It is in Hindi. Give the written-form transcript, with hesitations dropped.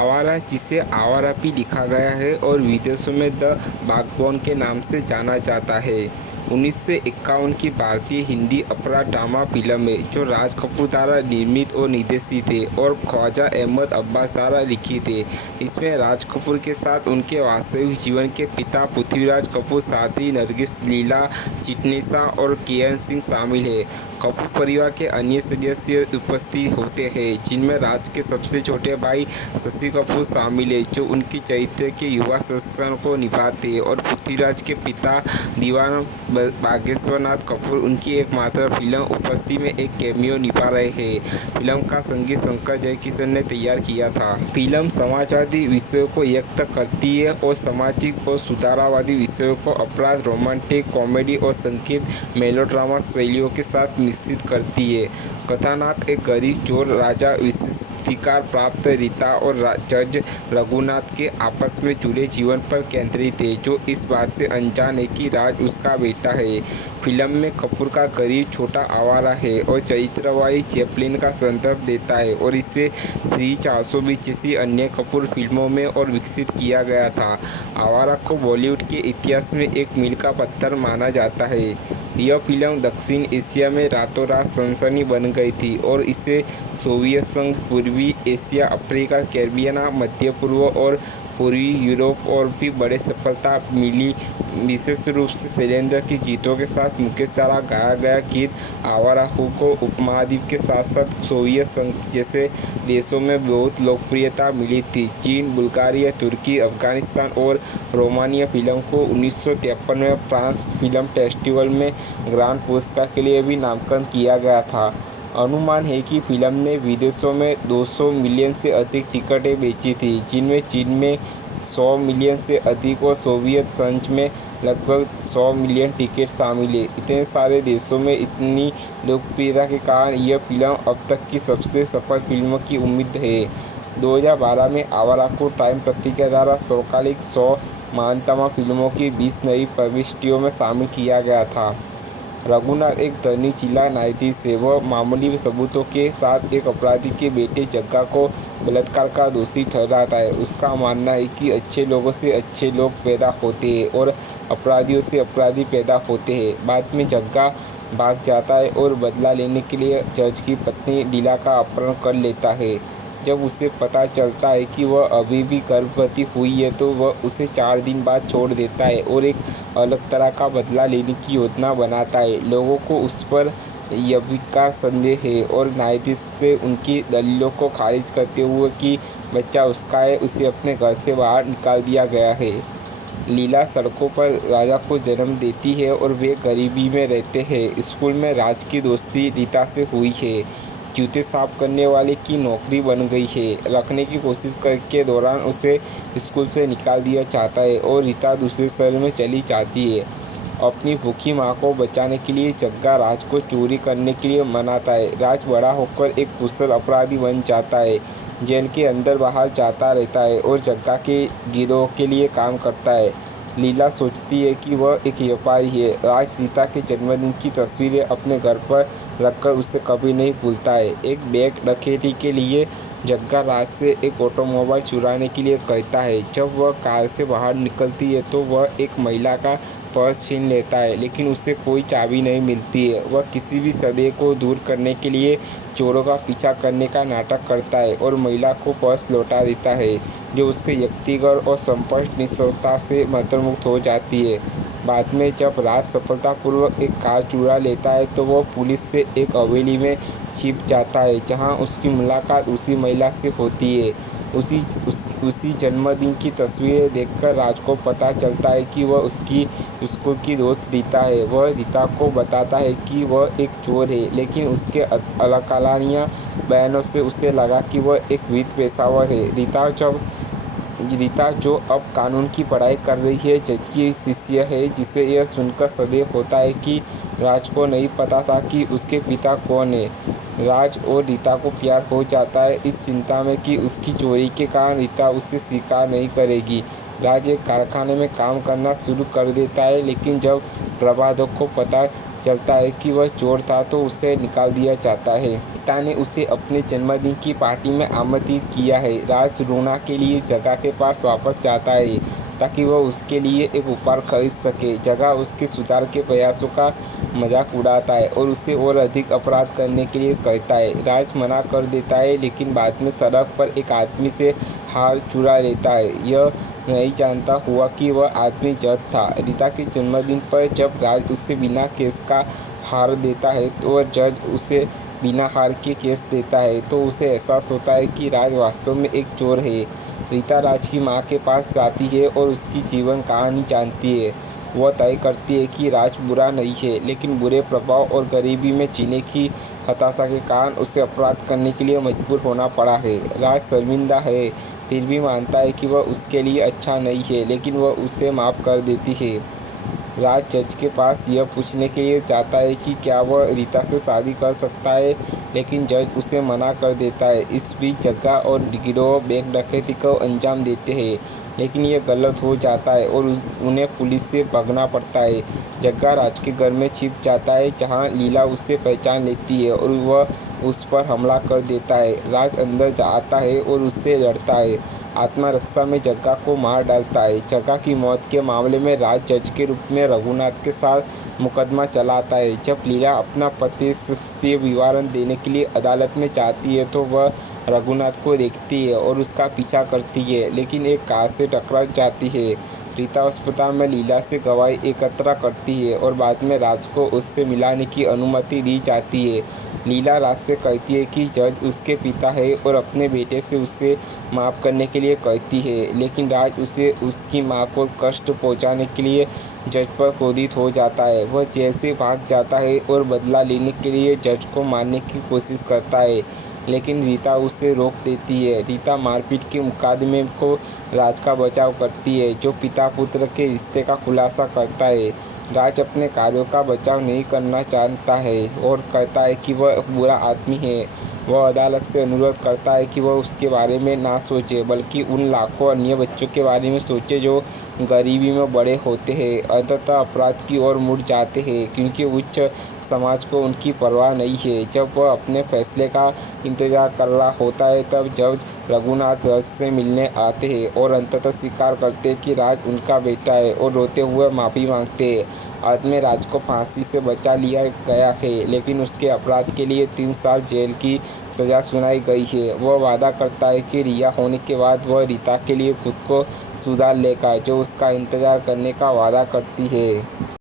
आवारा, जिसे आवारा भी लिखा गया है और विदेशों में द बागबान के नाम से जाना जाता है, 1951 की भारतीय हिंदी अपराध ड्रामा फिल्म है जो राज कपूर द्वारा निर्मित और निर्देशित है और ख्वाजा अहमद अब्बास द्वारा लिखित है। इसमें राज कपूर के साथ उनके वास्तविक जीवन के पिता पृथ्वीराज कपूर, साथी नरगिस, लीला चिटनेसा और किरण सिंह शामिल है। कपूर परिवार के अन्य सदस्य उपस्थित होते हैं, जिनमें राज के सबसे छोटे भाई शशि कपूर शामिल है, जो उनकी चरित्र के युवा संस्करण को निभाते हैं, और पृथ्वीराज के पिता दीवान बागेश्वर नाथ कपूर उनकी एकमात्र फिल्म उपस्थिति में एक कैमियो निभा रहे हैं। फिल्म का संगीत शंकर जयकिशन ने तैयार किया था। फिल्म समाजवादी विषयों को व्यक्त करती है और सामाजिक और सुधारवादी विषयों को अपराध, रोमांटिक, कॉमेडी और संगीत मेलोड्रामा शैलियों के साथ मिश्रित करती है। कथानक एक गरीब चोर राजा विशिष्टाधिकार प्राप्त रीता और जज रघुनाथ के आपस में जुड़े जीवन पर केंद्रित है, जो इस बात से अनजान है कि राज उसका बेटा है। फिल्म में कपूर का गरीब छोटा आवारा है और चरित्र वाली चैपलिन का संदर्भ देता है और इसे श्री 420 जैसी अन्य कपूर फिल्मों में और विकसित किया गया था। आवारा को बॉलीवुड के इतिहास में एक मील का पत्थर माना जाता है। यह फिल्म दक्षिण एशिया में रातों रात सनसनी बन गई थी और इसे सोवियत संघ, पूर्वी एशिया, अफ्रीका, कैरिबियन, मध्य पूर्व और पूर्वी यूरोप और भी बड़े सफलता मिली। विशेष रूप से शैलेंद्र के गीतों के साथ मुकेश द्वारा गाया गया गीत आवारा को उपमहाद्वीप के साथ साथ सोवियत संघ जैसे देशों में बहुत लोकप्रियता मिली थी। चीन, बुल्गारिया, तुर्की, अफगानिस्तान और रोमानिया फिल्म को 1953 में फ्रांस फिल्म फेस्टिवल में ग्रांड पुरस्कार के लिए भी नामांकन किया गया था। अनुमान है कि फिल्म ने विदेशों में 200 मिलियन से अधिक टिकटें बेची थी, जिनमें चीन में 100 मिलियन से अधिक और सोवियत संघ में लगभग 100 मिलियन टिकट शामिल है। इतने सारे देशों में इतनी लोकप्रियता के कारण यह फिल्म अब तक की सबसे सफल फिल्म की उम्मीद है। 2012 में आवारा को टाइम पत्रिका द्वारा सर्वकालिक 100 महानतम फिल्मों की 20 नई प्रविष्टियों में शामिल किया गया था। रघुनाथ एक धनी जिला न्यायाधीश है। वह मामूली सबूतों के साथ एक अपराधी के बेटे जग्गा को बलात्कार का दोषी ठहराता है। उसका मानना है कि अच्छे लोगों से अच्छे लोग पैदा होते हैं और अपराधियों से अपराधी पैदा होते हैं। बाद में जग्गा भाग जाता है और बदला लेने के लिए जज की पत्नी लीला का अपहरण कर लेता है। जब उसे पता चलता है कि वह अभी भी गर्भवती हुई है तो वह उसे 4 दिन बाद छोड़ देता है और एक अलग तरह का बदला लेने की योजना बनाता है। लोगों को उस पर यविका संदेह है और न्यायाधीश से उनकी दलीलों को खारिज करते हुए कि बच्चा उसका है, उसे अपने घर से बाहर निकाल दिया गया है। लीला सड़कों पर राजा को जन्म देती है और वे गरीबी में रहते हैं। स्कूल में राज की दोस्ती रीता से हुई है। जूते साफ करने वाले की नौकरी बन गई है। रखने की कोशिश के दौरान उसे स्कूल से निकाल दिया जाता है और रीता दूसरे शहर में चली जाती है। अपनी भूखी मां को बचाने के लिए जग्गा राज को चोरी करने के लिए मनाता है। राज बड़ा होकर एक कुशल अपराधी बन जाता है, जेल के अंदर बाहर जाता रहता है और जग्गा के गिरोह के लिए काम करता है। लीला सोचती है कि वह एक व्यापारी है। राज रीता के जन्मदिन की तस्वीरें अपने घर पर रखकर उसे कभी नहीं भूलता है। एक बैग डकैती के लिए जग्गा राज से एक ऑटोमोबाइल चुराने के लिए कहता है। जब वह कार से बाहर निकलती है तो वह एक महिला का पर्स छीन लेता है, लेकिन उसे कोई चाबी नहीं मिलती है। वह किसी भी संदेह को दूर करने के लिए चोरों का पीछा करने का नाटक करता है और महिला को पर्स लौटा देता है, जो उसके व्यक्तिगत और संपर्क निष्ठुरता से मंत्रमुग्ध हो जाती है। बाद में जब राज सफलतापूर्वक एक कार चुरा लेता है तो वह पुलिस से एक हवेली में छिप जाता है, जहां उसकी मुलाकात उसी महिला से होती है। उसी जन्मदिन की तस्वीरें देखकर राज को पता चलता है कि वह उसकी स्कूल की दोस्त रीता है। वह रीता को बताता है कि वह एक चोर है, लेकिन उसके अलकालानिया बयानों से उसे लगा कि वह एक वित्त पेशेवर है। रीता जो अब कानून की पढ़ाई कर रही है, जज की शिष्य है, जिसे यह सुनकर सदैव होता है कि राज को नहीं पता था कि उसके पिता कौन है। राज और रीता को प्यार हो जाता है, इस चिंता में कि उसकी चोरी के कारण रीता उसे स्वीकार नहीं करेगी। राज एक कारखाने में काम करना शुरू कर देता है, लेकिन जब प्रबंधक को पता चलता है कि वह चोर था तो उसे निकाल दिया जाता है। पिता ने उसे अपने जन्मदिन की पार्टी में आमंत्रित किया है। राज रोना के लिए जगह के पास वापस जाता है ताकि वह उसके लिए एक उपहार खरीद सके। जगह उसके सुधार के प्रयासों का मजाक उड़ाता है और उसे और अधिक अपराध करने के लिए कहता है। राज मना कर देता है लेकिन बाद में सड़क पर एक आदमी से हार चुरा लेता है। यह नहीं जानता हुआ कि वह आदमी जज था। रीता के जन्मदिन पर जब राज उसे बिना केस का हार देता है तो वह जज उसे बिना हार के केस देता है तो उसे एहसास होता है कि राज वास्तव में एक चोर है। रीता राज की मां के पास जाती है और उसकी जीवन कहानी जानती है। वह तय करती है कि राज बुरा नहीं है लेकिन बुरे प्रभाव और गरीबी में जीने की हताशा के कारण उसे अपराध करने के लिए मजबूर होना पड़ा है। राज शर्मिंदा है फिर भी मानता है कि वह उसके लिए अच्छा नहीं है लेकिन वह उसे माफ़ कर देती है। राज जज के पास यह पूछने के लिए जाता है कि क्या वह रीता से शादी कर सकता है लेकिन जज उसे मना कर देता है। इस बीच जग्गा और गिरोह बैंक डकैती को अंजाम देते हैं लेकिन यह गलत हो जाता है और उन्हें पुलिस से भागना पड़ता है। जग्गा राज के घर में छिप जाता है जहां लीला उसे पहचान लेती है और वह उस पर हमला कर देता है। राज अंदर आता है और उससे लड़ता है। आत्मरक्षा में जग्गा को मार डालता है। जग्गा की मौत के मामले में राज जज के रूप में रघुनाथ के साथ मुकदमा चलाता है। जब लीला अपना प्रतिष्ठित विवरण देने के लिए अदालत में जाती है तो वह रघुनाथ को देखती है और उसका पीछा करती है लेकिन एक कार से टकरा जाती है। रीता अस्पताल में लीला से गवाही एकत्र करती है और बाद में राज को उससे मिलाने की अनुमति दी जाती है। लीला राज से कहती है कि जज उसके पिता है और अपने बेटे से उसे माफ़ करने के लिए कहती है लेकिन राज उसे उसकी मां को कष्ट पहुंचाने के लिए जज पर क्रोधित हो जाता है। वह जेल से भाग जाता है और बदला लेने के लिए जज को मारने की कोशिश करता है लेकिन रीता उसे रोक देती है। रीता मारपीट के मुकदमे को राज का बचाव करती है जो पिता पुत्र के रिश्ते का खुलासा करता है। राज अपने कार्यों का बचाव नहीं करना चाहता है और कहता है कि वह बुरा आदमी है। वह अदालत से अनुरोध करता है कि वह उसके बारे में ना सोचे बल्कि उन लाखों अन्य बच्चों के बारे में सोचे जो गरीबी में बड़े होते हैं अंततः अपराध की ओर मुड़ जाते हैं क्योंकि उच्च समाज को उनकी परवाह नहीं है। जब वह अपने फैसले का इंतजार कर रहा होता है तब जज रघुनाथ राज से मिलने आते हैं और अंततः स्वीकार करते हैं कि राज उनका बेटा है और रोते हुए माफ़ी मांगते हैं। अंत में राज को फांसी से बचा लिया गया है लेकिन उसके अपराध के लिए 3 साल जेल की सज़ा सुनाई गई है। वह वादा करता है कि रिहा होने के बाद वह रीता के लिए खुद को सुधार लेगा जो उसका इंतज़ार करने का वादा करती है।